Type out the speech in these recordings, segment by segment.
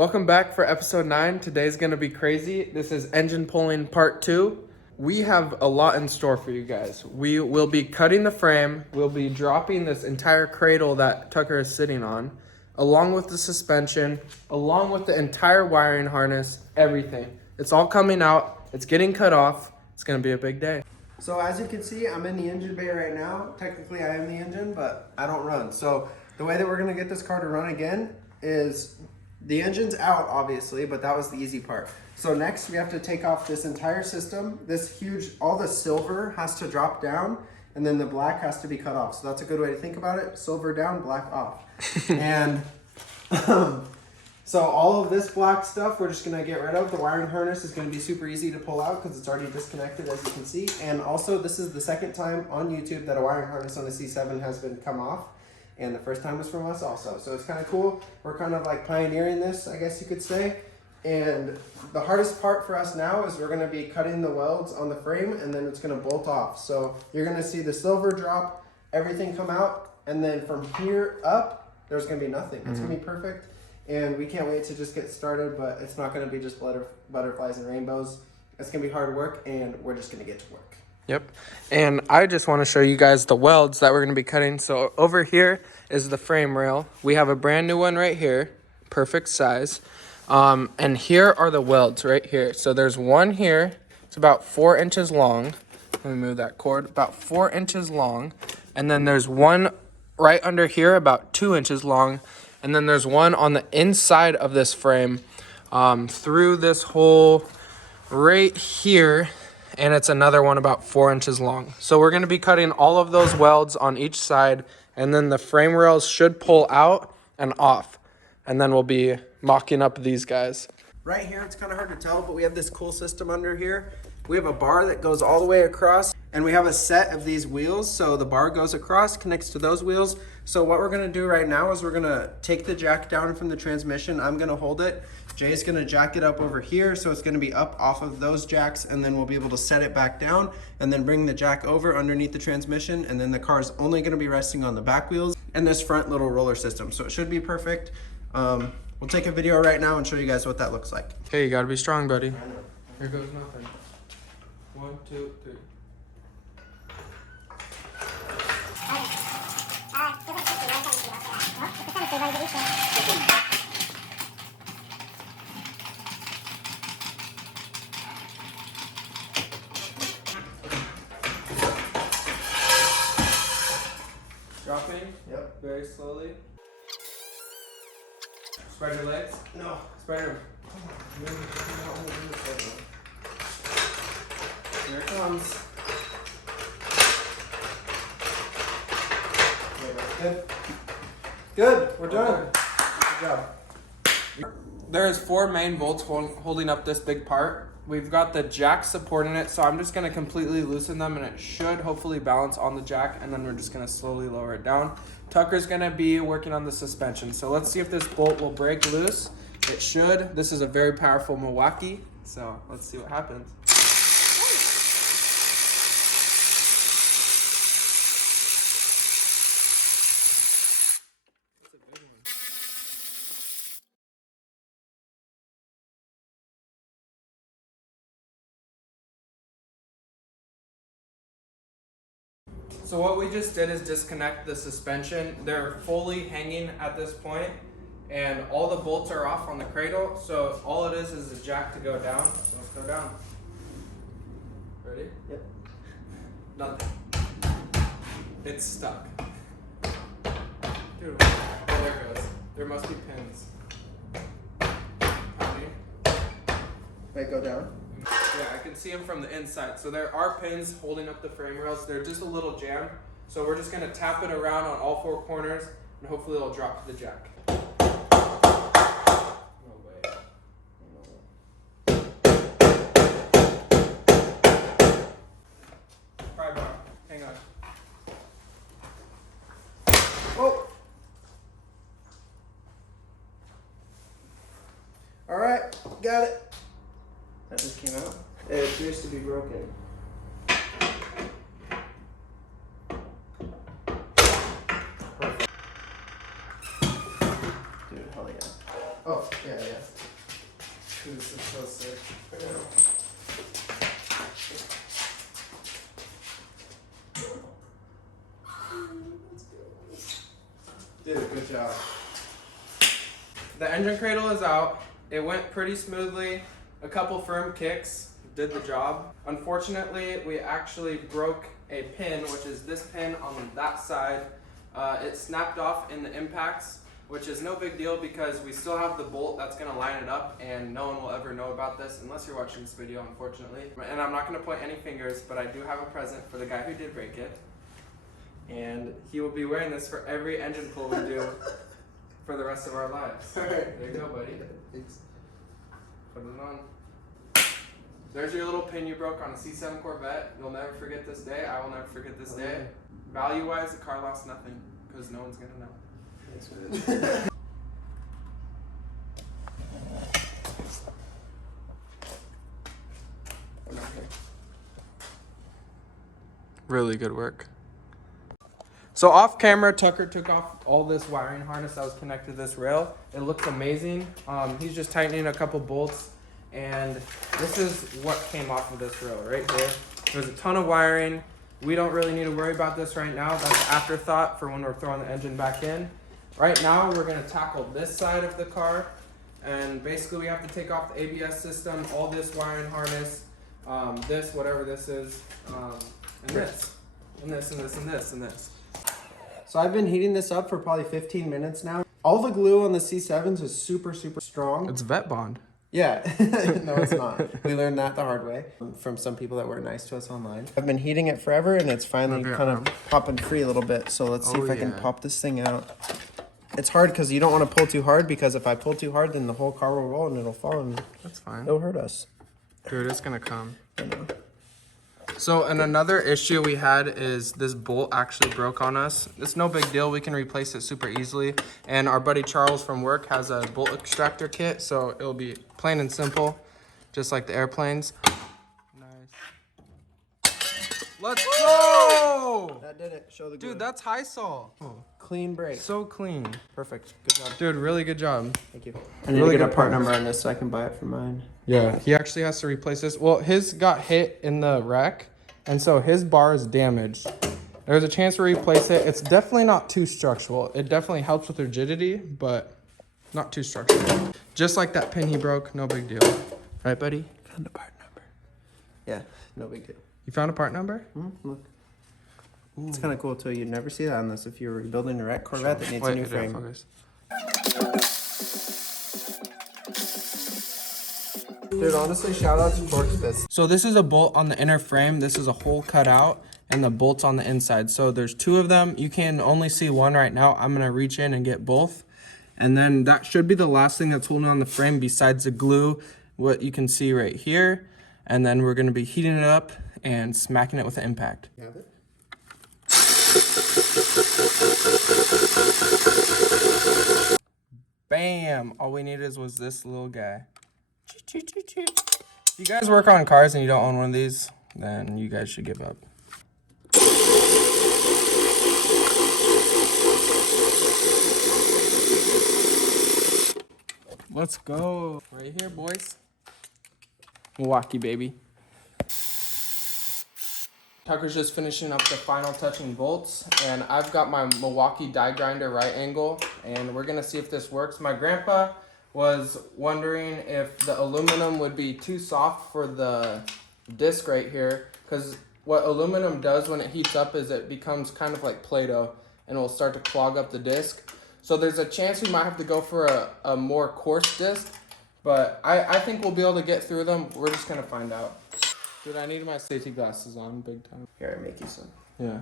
Welcome back for episode 9. Today's gonna be crazy. This is engine pulling part 2. We have a lot in store for you guys. We will be cutting the frame. We'll be dropping this entire cradle that Tucker is sitting on, along with the suspension, along with the entire wiring harness, everything. It's all coming out. It's getting cut off. It's gonna be a big day. So as you can see, I'm in the engine bay right now. Technically I am the engine, but I don't run. So the way that we're gonna get this car to run again is the engine's out, obviously, but that was the easy part. So next we have to take off this entire system. This huge, all the silver has to drop down, and then the black has to be cut off. So that's a good way to think about it. Silver down, black off. And so all of this black stuff we're just gonna get rid of. The wiring harness is gonna be super easy to pull out because it's already disconnected, as you can see. And also this is the second time on YouTube that a wiring harness on the C7 has been come off. And the first time was from us also. So it's kind of cool. We're kind of like pioneering this, I guess you could say. And the hardest part for us now is we're gonna be cutting the welds on the frame, and then it's gonna bolt off. So you're gonna see the silver drop, everything come out, and then from here up, there's gonna be nothing. It's gonna be perfect. And we can't wait to just get started, but it's not gonna be just butterflies and rainbows. It's gonna be hard work, and we're just gonna get to work. Yep. And I just want to show you guys the welds that we're going to be cutting. So over here is the frame rail. We have a brand new one right here, perfect size. And here are the welds right here. So there's one here. It's about 4 inches long. Let me move that cord. About 4 inches long. And then there's one right under here, about 2 inches long. And then there's one on the inside of this frame through this hole right here. And it's another one about 4 inches long. So we're going to be cutting all of those welds on each side, and then the frame rails should pull out and off, and then we'll be mocking up these guys. Right here, it's kind of hard to tell, but we have this cool system under here. We have a bar that goes all the way across, and we have a set of these wheels. So the bar goes across, connects to those wheels. So what we're gonna do right now is we're gonna take the jack down from the transmission. I'm gonna hold it. Jay's gonna jack it up over here. So it's gonna be up off of those jacks, and then we'll be able to set it back down and then bring the jack over underneath the transmission. And then the car's only gonna be resting on the back wheels and this front little roller system. So it should be perfect. We'll take a video right now and show you guys what that looks like. Hey, you gotta be strong, buddy. Here goes nothing. 1, 2, 3. Dropping? Yep. Very slowly. Spread your legs? No. Spread them. Here it comes. Good. Good. We're done. Good job. There's 4 main bolts holding up this big part. We've got the jack supporting it, so I'm just going to completely loosen them, and it should hopefully balance on the jack, and then we're just going to slowly lower it down. Tucker's going to be working on the suspension, so let's see if this bolt will break loose. It should. This is a very powerful Milwaukee, so let's see what happens. So what we just did is disconnect the suspension. They're fully hanging at this point, and all the bolts are off on the cradle. So all it is a jack to go down. So let's go down. Ready? Yep. Nothing. It's stuck. Dude, oh, there it goes. There must be pins. Wait, go down. Yeah, I can see them from the inside. So there are pins holding up the frame rails. They're just a little jammed. So we're just going to tap it around on all 4 corners, and hopefully it'll drop to the jack. No way. Pry bar. Hang on. Oh. All right, got it. That just came out. It appears to be broken. Perfect. Dude, hell yeah. Oh, yeah. Dude, this is so sick. Dude, good job. The engine cradle is out. It went pretty smoothly. A couple firm kicks did the job. Unfortunately, we actually broke a pin, which is this pin on that side. It snapped off in the impacts, which is no big deal because we still have the bolt that's gonna line it up, and no one will ever know about this unless you're watching this video, unfortunately. And I'm not gonna point any fingers, but I do have a present for the guy who did break it. And he will be wearing this for every engine pull we do for the rest of our lives. All right. There you go, buddy. Thanks. Put it on. There's your little pin you broke on a C7 Corvette. You'll never forget this day. I will never forget this day. Value-wise, the car lost nothing because no one's gonna know. Thanks, man. Really good work. So off camera, Tucker took off all this wiring harness that was connected to this rail. It looks amazing. He's just tightening a couple bolts, and this is what came off of this rail right here. There's a ton of wiring. We don't really need to worry about this right now. That's afterthought for when we're throwing the engine back in. Right now, we're gonna tackle this side of the car, and basically we have to take off the ABS system, all this wiring harness, this, whatever this is, and this, and this, and this, and this, and this. So I've been heating this up for probably 15 minutes now. All the glue on the C7s is super, super strong. It's vet bond. Yeah, no, it's not. We learned that the hard way from some people that were nice to us online. I've been heating it forever, and it's finally kind of popping free a little bit. So let's see if I can pop this thing out. It's hard because you don't want to pull too hard, because if I pull too hard, then the whole car will roll and it'll fall, and that's fine. It'll hurt us. Dude, it's gonna come. I know. So, and another issue we had is this bolt actually broke on us. It's no big deal. We can replace it super easily. And our buddy Charles from work has a bolt extractor kit, so it'll be plain and simple, just like the airplanes. Nice. Let's go! That did it. Show the glue. Dude, that's high sol. Clean break. So clean. Perfect. Good job. Dude, really good job. Thank you. I need to get a part number on this so I can buy it for mine. Yeah, he actually has to replace this. Well, his got hit in the wreck, and so his bar is damaged. There's a chance to replace it. It's definitely not too structural. It definitely helps with rigidity, but not too structural. Just like that pin he broke, no big deal. Right, buddy? Found a part number. Yeah, no big deal. You found a part number? Look. Ooh. It's kind of cool too. You'd never see that unless if you're rebuilding a wrecked Corvette that needs a new frame. Focus. Dude, honestly, shout out to Torx. So this is a bolt on the inner frame. This is a hole cut out, and the bolt's on the inside. So there's two of them. You can only see one right now. I'm gonna reach in and get both. And then that should be the last thing that's holding on the frame besides the glue, what you can see right here. And then we're gonna be heating it up and smacking it with an impact. You have it? Bam! All we needed was this little guy. If you guys work on cars and you don't own one of these, then you guys should give up. Let's go. Right here, boys. Milwaukee, baby. Tucker's just finishing up the final touching bolts, and I've got my Milwaukee die grinder right angle, and we're gonna see if this works. My grandpa was wondering if the aluminum would be too soft for the disc right here, because what aluminum does when it heats up is it becomes kind of like Play-Doh, and it will start to clog up the disc. So there's a chance we might have to go for a more coarse disc, but I think we'll be able to get through them. We're just gonna find out. Dude, I need my safety glasses on big time. Here, I make you some. Yeah.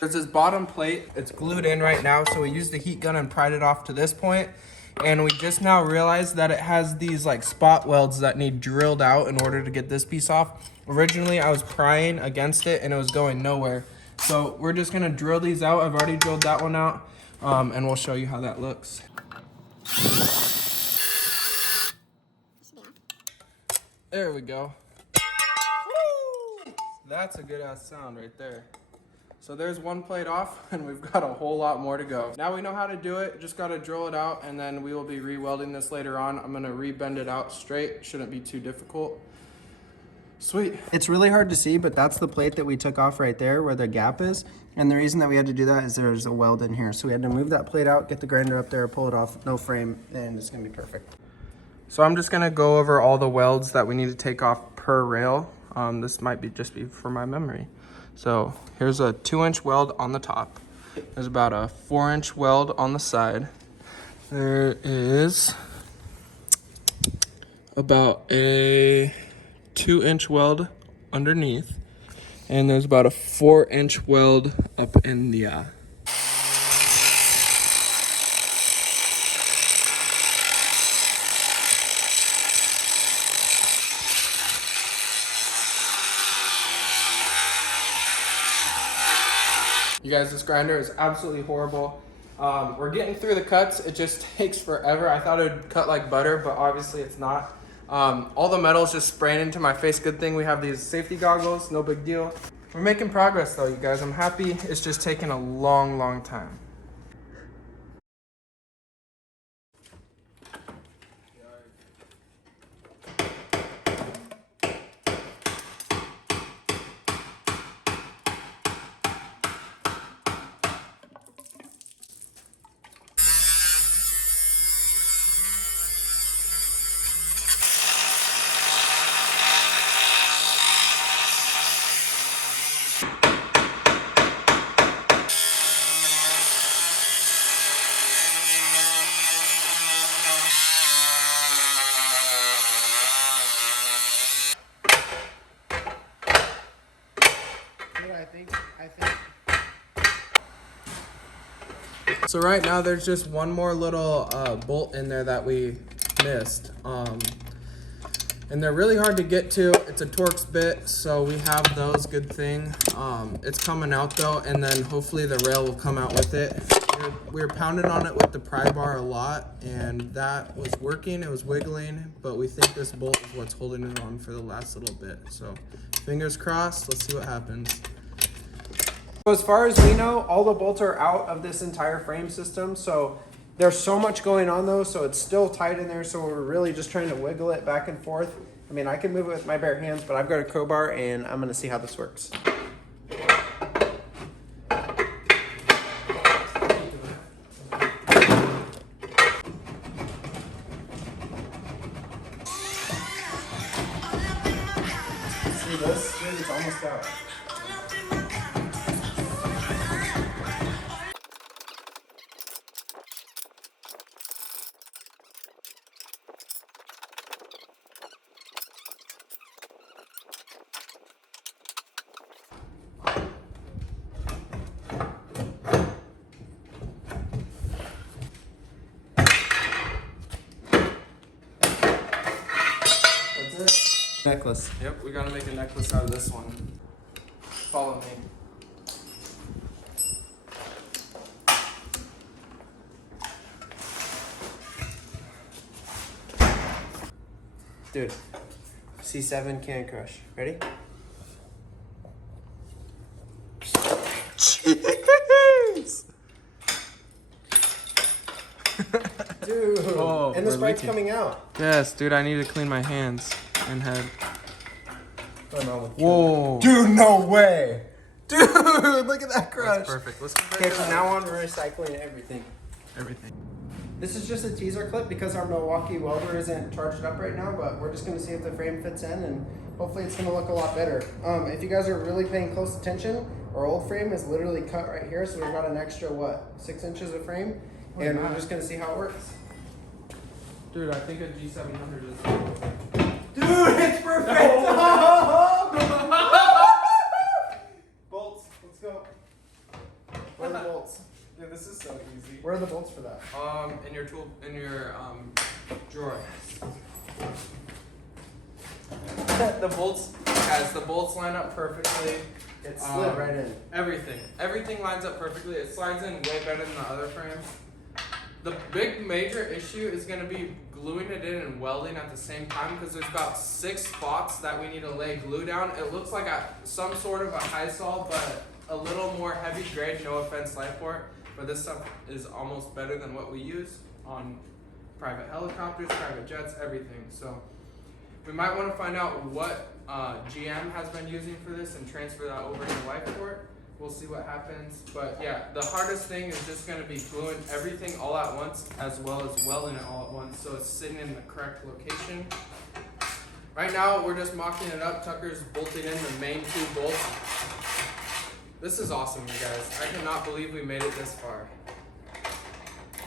There's this bottom plate, it's glued in right now, so we used the heat gun and pried it off to this point, and we just now realized that it has these like spot welds that need drilled out in order to get this piece off. Originally I was prying against it and it was going nowhere, So we're just gonna drill these out. I've already drilled that one out, and we'll show you how that looks. There we go. Woo! That's a good ass sound right there. So there's one plate off, and we've got a whole lot more to go. Now we know how to do it, just gotta drill it out, and then we will be re-welding this later on. I'm gonna re-bend it out straight, shouldn't be too difficult. Sweet. It's really hard to see, but that's the plate that we took off right there where the gap is. And the reason that we had to do that is there's a weld in here. So we had to move that plate out, get the grinder up there, pull it off, no frame, and it's gonna be perfect. So I'm just gonna go over all the welds that we need to take off per rail. This might just be for my memory. So here's a 2-inch weld on the top. There's about a 4-inch weld on the side. There is about a 2-inch weld underneath. And there's about a 4-inch weld up in the You guys, this grinder is absolutely horrible. We're getting through the cuts. It just takes forever. I thought it would cut like butter, but obviously it's not. All the metal's just spraying into my face. Good thing we have these safety goggles, no big deal. We're making progress though, you guys. I'm happy. It's just taking a long, long time. So right now there's just one more little bolt in there that we missed. And they're really hard to get to. It's a Torx bit, so we have those, good thing. It's coming out though, and then hopefully the rail will come out with it. We were pounding on it with the pry bar a lot, and that was working, it was wiggling, but we think this bolt is what's holding it on for the last little bit. So fingers crossed, let's see what happens. So as far as we know, all the bolts are out of this entire frame system. So there's so much going on though, so it's still tight in there. So we're really just trying to wiggle it back and forth. I mean, I can move it with my bare hands, but I've got a crowbar and I'm gonna see how this works. See this? Dude, it's almost out. Necklace. Yep, we gotta make a necklace out of this one. Follow me. Dude, C7 can crush. Ready? Jeez! Dude, Oh, and the we're sprite's leaking. coming out. Yes, dude, I need to clean my hands and head. Whoa. Whoa. Dude, no way. Dude, look at that crush. That's perfect. Let's go Okay, from now on, we're recycling everything. everything. This is just a teaser clip because our Milwaukee welder isn't charged up right now, but we're just going to see if the frame fits in, and hopefully it's going to look a lot better. If you guys are really paying close attention, our old frame is literally cut right here, so we've got an extra, 6 inches of frame, and we're just going to see how it works. Dude, I think a G700 is... Dude, it's perfect! Bolts, let's go. Where are the bolts? Dude, this is so easy. Where are the bolts for that? In your drawer. The bolts, guys, the bolts line up perfectly. It slid right in. Everything lines up perfectly. It slides in way better than the other frames. The big major issue is going to be gluing it in and welding at the same time, because there's about 6 spots that we need to lay glue down. It looks like some sort of a high sol, but a little more heavy grade. No offense, Lifeport, but this stuff is almost better than what we use on private helicopters, private jets, everything. So we might want to find out what GM has been using for this and transfer that over to Lifeport. We'll see what happens. But yeah, the hardest thing is just going to be gluing everything all at once, as well as welding it all at once, so it's sitting in the correct location. Right now we're just mocking it up. Tucker's bolting in the main 2 bolts. This is awesome, you guys. I cannot believe we made it this far.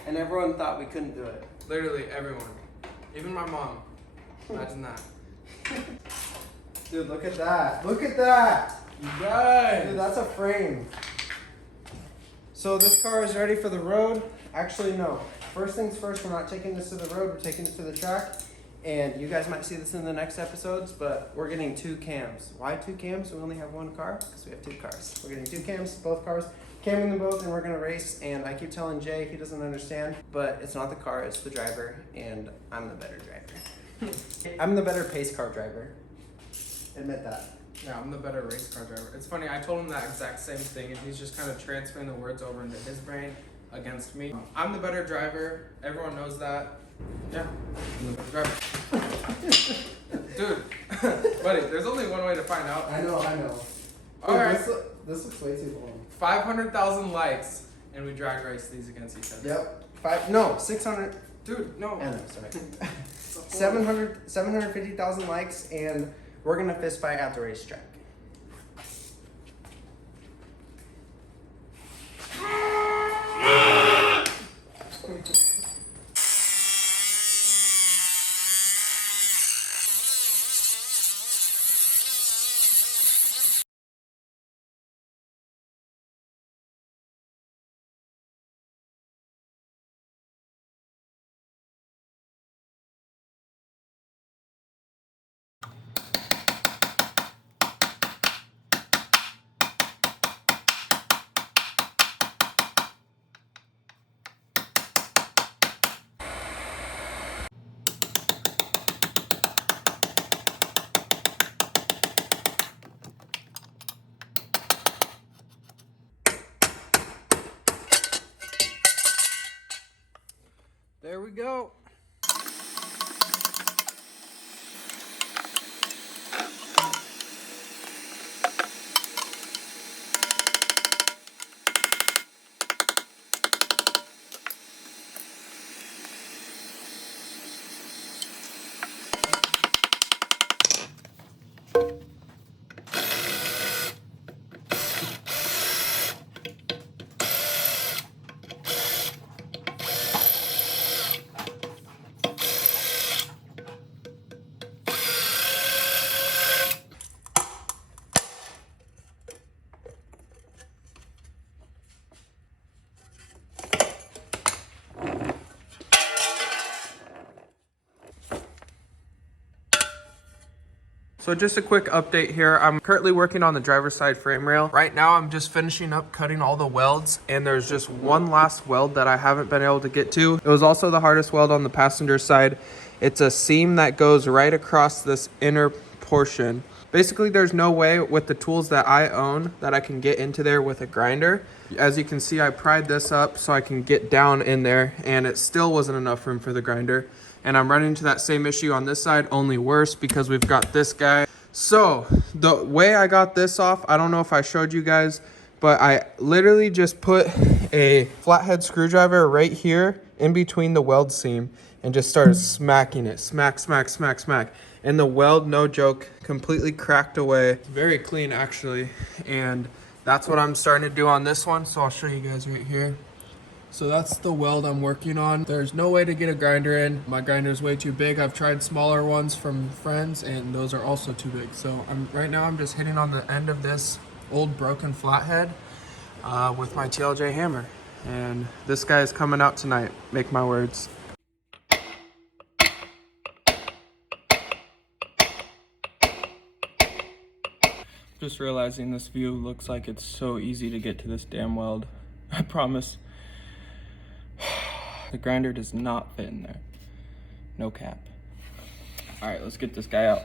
And everyone thought we couldn't do it. Literally everyone. Even my mom. Imagine that. Dude, look at that. Look at that. You guys. Dude, that's a frame. So this car is ready for the road. Actually, no. First things first, we're not taking this to the road. We're taking it to the track. And you guys might see this in the next episodes, but we're getting 2 cams. Why 2 cams? We only have 1 car because we have 2 cars. We're getting 2 cams, both cars. Camming them both, and we're gonna race. And I keep telling Jay, he doesn't understand, but it's not the car, it's the driver, and I'm the better driver. I'm the better pace car driver. Admit that. Yeah, I'm the better race car driver. It's funny, I told him that exact same thing, and he's just kind of transferring the words over into his brain against me. I'm the better driver. Everyone knows that. Yeah, I'm the better driver. Dude, buddy, there's only one way to find out. I know. All right. This looks way too long. 500,000 likes, and we drag race these against each other. Yep. 600. Dude, no. No, sorry. 750,000 likes, and we're gonna fist fight at the racetrack. There we go. So just a quick update here. I'm currently working on the driver's side frame rail. Right now I'm just finishing up cutting all the welds, and there's just one last weld that I haven't been able to get to. It was also the hardest weld on the passenger side. It's a seam that goes right across this inner portion. Basically, there's no way with the tools that I own that I can get into there with a grinder. As you can see, I pried this up so I can get down in there, and it still wasn't enough room for the grinder. And I'm running into that same issue on this side, only worse because we've got this guy. So the way I got this off, I don't know if I showed you guys, but I literally just put a flathead screwdriver right here in between the weld seam and just started smacking it. Smack, smack, smack, smack. And the weld, no joke, completely cracked away. Very clean actually. And that's what I'm starting to do on this one. So I'll show you guys right here. So that's the weld I'm working on. There's no way to get a grinder in. My grinder is way too big. I've tried smaller ones from friends and those are also too big. So right now I'm just hitting on the end of this old broken flathead with my TLJ hammer. And this guy is coming out tonight, make my words. Just realizing this view looks like it's so easy to get to this damn weld. I promise. The grinder does not fit in there. No cap. All right, let's get this guy out.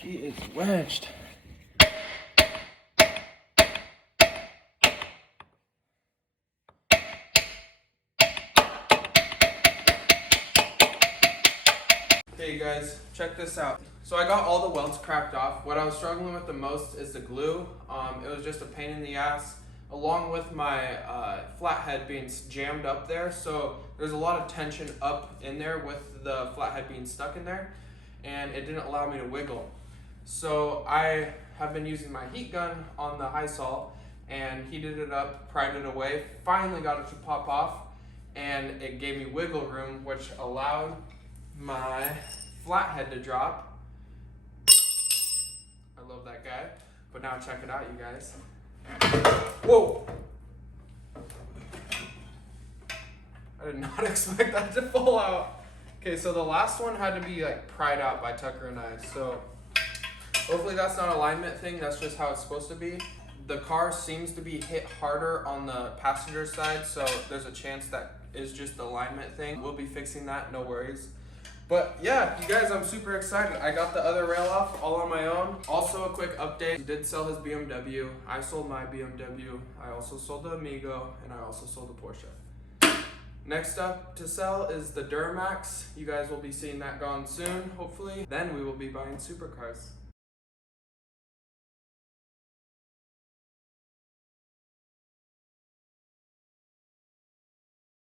She is wedged. Hey guys, check this out. So I got all the welds cracked off. What I was struggling with the most is the glue. It was just a pain in the ass, along with my flathead being jammed up there. So there's a lot of tension up in there with the flathead being stuck in there, and it didn't allow me to wiggle. So I have been using my heat gun on the high sol and heated it up, pried it away, finally got it to pop off, and it gave me wiggle room, which allowed my flathead to drop. I love that guy. But now check it out, you guys. Whoa! I did not expect that to fall out. Okay, so the last one had to be like pried out by Tucker and I. So hopefully that's not an alignment thing. That's just how it's supposed to be. The car seems to be hit harder on the passenger side, so there's a chance that is just the alignment thing. We'll be fixing that, no worries. But yeah, you guys, I'm super excited. I got the other rail off all on my own. Also a quick update, he did sell his BMW. I sold my BMW. I also sold the Amigo, and I also sold the Porsche. Next up to sell is the Duramax. You guys will be seeing that gone soon, hopefully. Then we will be buying supercars.